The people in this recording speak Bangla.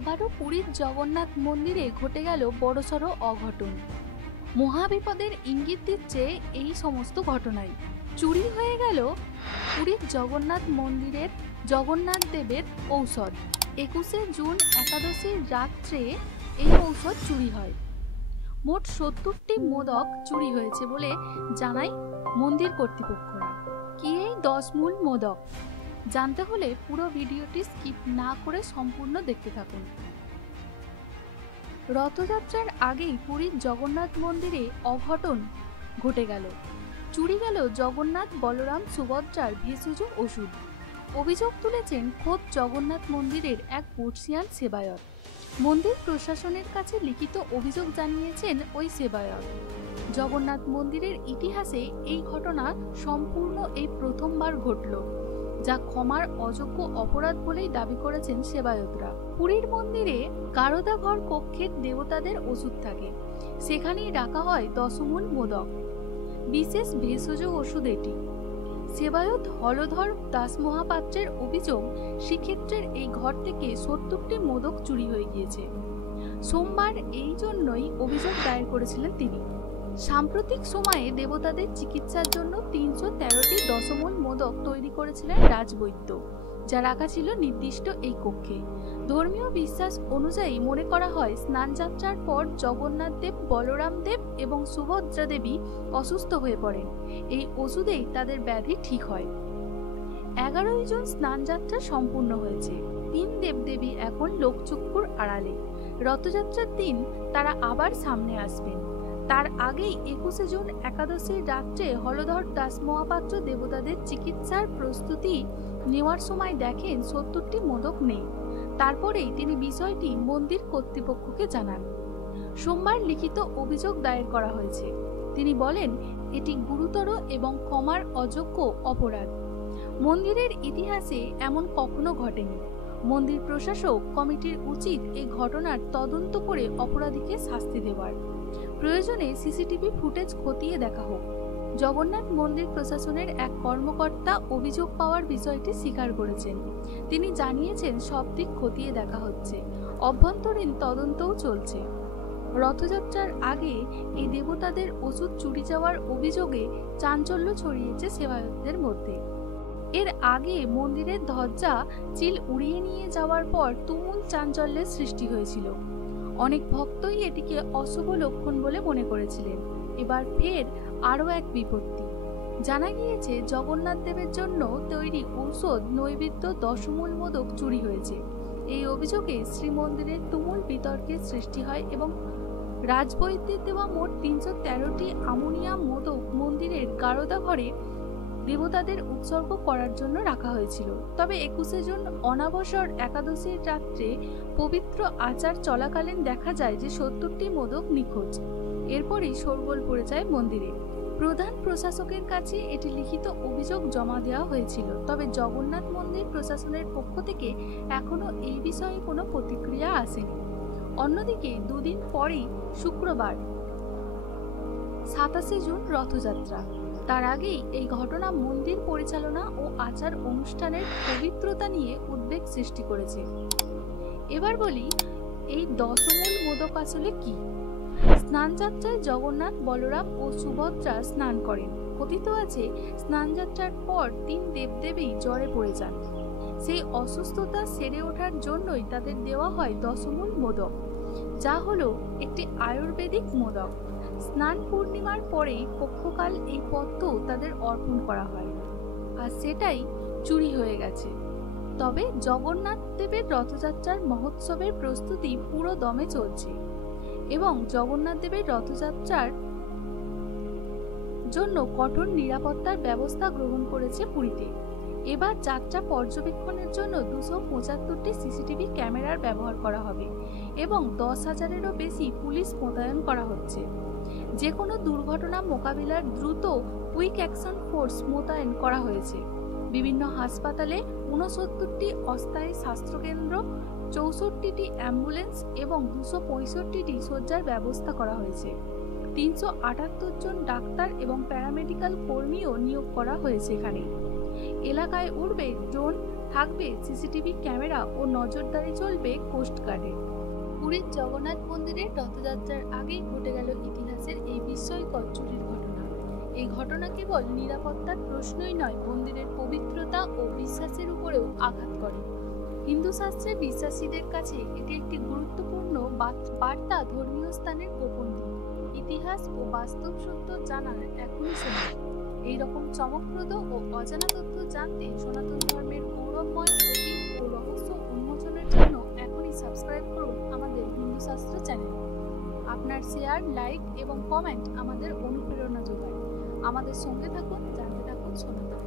আবারও পুরীর জগন্নাথ মন্দিরে ঘটে গেল বড়সড় অঘটন। মহাবিপদের ইঙ্গিত দিচ্ছে এই সমস্ত ঘটনায়। চুরি হয়ে গেল পুরীর জগন্নাথ মন্দিরের জগন্নাথ দেবের ঔষধ। 21শে জুন একাদশীর রাত্রে এই ঔষধ চুরি হয়। মোট 70টি মোদক চুরি হয়েছে বলে জানায় মন্দির কর্তৃপক্ষরা। কি এই 10 মূল মোদক? জানতে হলে পুরো ভিডিওটি স্কিপ না করে সম্পূর্ণ দেখতে থাকুন। রথযাত্রার আগেই পুরীর জগন্নাথ মন্দিরে অঘটন ঘটে গেল। চুরি গেল জগন্নাথ, বলরাম, সুভদ্রার ভেষজ ওষুধ। অভিযোগ তুলেছেন খোদ জগন্নাথ মন্দিরের এক বর্ষিয়ান সেবায়ত। মন্দির প্রশাসনের কাছে লিখিত অভিযোগ জানিয়েছেন ওই সেবায়ত। জগন্নাথ মন্দিরের ইতিহাসে এই ঘটনা সম্পূর্ণ এই প্রথমবার ঘটল, যা ক্ষমার অযোগ্য অপরাধ বলেই দাবি করেছেন সেবায়তরা। পুরীর মন্দিরে গারদাঘর কক্ষের দেবতাদের ওষুধ থাকে, সেখানেই রাখা হয় 10 মূল মোদক, বিশেষ ভেষজ ওষুধ এটি। সেবায়ত হলধর দাস মহাপাত্রের অভিযোগ, শ্রীক্ষেত্রের এই ঘর থেকে 70টি মোদক চুরি হয়ে গিয়েছে। সোমবার এই জন্যই অভিযোগ দায়ের করেছিলেন তিনি। সাম্প্রতিক সময়ে দেবতাদের চিকিৎসার জন্য 313টি 10 মূল মোদক তৈরি করেছিলেন রাজবৈদ্য, যা রাখা ছিল নির্দিষ্ট এই কক্ষে। ধর্মীয় বিশ্বাস অনুযায়ী মনে করা হয় স্নানযাত্রার পর জগন্নাথ দেব, বলরাম দেব এবং সুভদ্রা দেবী অসুস্থ হয়ে পড়েন। এই ওষুধেই তাদের ব্যাধি ঠিক হয়। 11ই জুন স্নানযাত্রা সম্পূর্ণ হয়েছে। 3 দেবদেবী এখন লোকচক্ষুর আড়ালে। রথযাত্রার দিন তারা আবার সামনে আসবেন। তার আগেই 21শে জুন একাদশীর রাত্রে হলধর দাস মহাপাত্র দেবতাদের চিকিৎসার প্রস্তুতি নেওয়ার সময় দেখেন 70টি মোদক নেই। তারপরেই তিনি বিষয়টি মন্দির কর্তৃপক্ষকে জানান। সোমবার লিখিত অভিযোগ দায়ের করা হয়েছে। তিনি বলেন, এটি গুরুতর এবং ক্ষমার অযোগ্য অপরাধ। মন্দিরের ইতিহাসে এমন কখনো ঘটেনি। মন্দির প্রশাসক কমিটির উচিত এই ঘটনার তদন্ত করে অপরাধীকে শাস্তি দেওয়ার। প্রয়োজনে সিসিটিভি ফুটেজ খতিয়ে দেখা হোক। জগন্নাথ মন্দির প্রশাসনের এক কর্মকর্তা অভিযোগ পাওয়ার বিষয়টি স্বীকার করেছেন। তিনি জানিয়েছেন, সব দিক খতিয়ে দেখা হচ্ছে, অভ্যন্তরীণ তদন্তও চলছে। রথযাত্রার আগে এই দেবতাদের ওষুধ চুরি যাওয়ার অভিযোগে চাঞ্চল্য ছড়িয়েছে সেবায়তদের মধ্যে। এর আগে মন্দিরের ধ্বজা চিল উড়িয়ে নিয়ে যাওয়ার পর তুমুল চাঞ্চল্যের সৃষ্টি হয়েছিল। অনেক ভক্তই এটিকে অশুভ লক্ষণ বলে মনে করেছিলেন। এবার ফের আরও এক বিপত্তি। জানা গিয়েছে জগন্নাথ দেবের জন্য তৈরি ঔষধ নৈবেদ্য 10 মূল মোদক চুরি হয়েছে। এই অভিযোগে শ্রীমন্দিরের তুমুল বিতর্কের সৃষ্টি হয় এবং রাজবৈদ্যের দেওয়া মোট 313টি অ্যামোনিয়াম মোদক মন্দিরের গারদাঘরে দেবতাদের উৎসর্গ করার জন্য রাখা হয়েছিল। তবে 21শে জুন অনাবসর একাদশীর রাত্রে পবিত্র আচার চলাকালীন দেখা যায় যে 70টি মোদক নিখোঁজ। এরপরই শোরগোল পড়ে যায় মন্দিরে। প্রধান প্রশাসকের কাছে এটি লিখিত অভিযোগ জমা দেওয়া হয়েছিল। তবে জগন্নাথ মন্দির প্রশাসনের পক্ষ থেকে এখনো এই বিষয়ে কোনো প্রতিক্রিয়া আসেনি। অন্যদিকে দুদিন পরেই শুক্রবার 27শে জুন রথযাত্রা। তার আগেই এই ঘটনা মন্দির পরিচালনা ও আচার অনুষ্ঠানের পবিত্রতা নিয়ে উদ্বেগ সৃষ্টি করেছে। এবার বলি, এই 10 মূল মোদক আসলে কি? স্নানযাত্রায় জগন্নাথ, বলরাম ও সুভদ্রা স্নান করেন। কথিত আছে, স্নানযাত্রার পর 3 দেবদেবী জ্বরে পড়ে যান। সেই অসুস্থতা সেরে ওঠার জন্যই তাদের দেওয়া হয় 10 মূল মোদক, যা হলো একটি আয়ুর্বেদিক মোদক। স্নান পূর্ণিমার পরেই পক্ষকাল এই পথ্য তাদের অর্পণ করা হয়, আর সেটাই চুরি হয়ে গেছে। তবে জগন্নাথ দেবের রথযাত্রার মহোৎসবের প্রস্তুতি পুরো দমে চলছে এবং জগন্নাথ দেবের রথযাত্রার জন্য কঠোর নিরাপত্তার ব্যবস্থা গ্রহণ করেছে পুরীতে। এবার যাত্রা পর্যবেক্ষণের জন্য 275টি সিসিটিভি ক্যামেরার ব্যবহার করা হবে এবং 10,000-এরও বেশি পুলিশ মোতায়েন করা হচ্ছে। যে কোনো দুর্ঘটনা মোকাবিলার দ্রুত কুইক অ্যাকশন ফোর্স মোতায়েন করা হয়েছে। বিভিন্ন হাসপাতালে 69টি অস্থায়ী স্বাস্থ্যকেন্দ্র, 64টি অ্যাম্বুলেন্স এবং 265টি শয্যার ব্যবস্থা করা হয়েছে। 378 জন ডাক্তার এবং প্যারামেডিক্যাল কর্মীও নিয়োগ করা হয়েছে। এখানে এলাকায় উড়বে ড্রোন, থাকবে সিসিটিভি ক্যামেরা ও নজরদারি চলবে কোস্টগার্ডের। পুরীর জগন্নাথ মন্দিরের রথযাত্রার আগেই ঘটে গেল ইতিহাসের এই বিস্ময়কর চুরির ঘটনা। এই ঘটনা কেবল নিরাপত্তার প্রশ্নই নয়, মন্দিরের পবিত্রতা ও বিশ্বাসের উপরেও আঘাত করে। হিন্দু শাস্ত্রে বিশ্বাসীদের কাছে এটি একটি গুরুত্বপূর্ণ বার্তা, ধর্মীয় স্থানের গোপন দিক, ইতিহাস ও বাস্তব সত্য জানার এখনই সময়। এইরকম চমকপ্রদ ও অজানা তথ্য জানতে সনাতন ধর্মের গৌরবময় অতীত ও রহস্য উন্মোচনের জন্য এখনই সাবস্ক্রাইব করুন আমাদের হিন্দু শাস্ত্র চ্যানেল। আপনার শেয়ার, লাইক এবং কমেন্ট আমাদের অনুপ্রেরণা যোগায়। আমাদের সঙ্গে থাকুন, জানতে থাকুন সনাতন।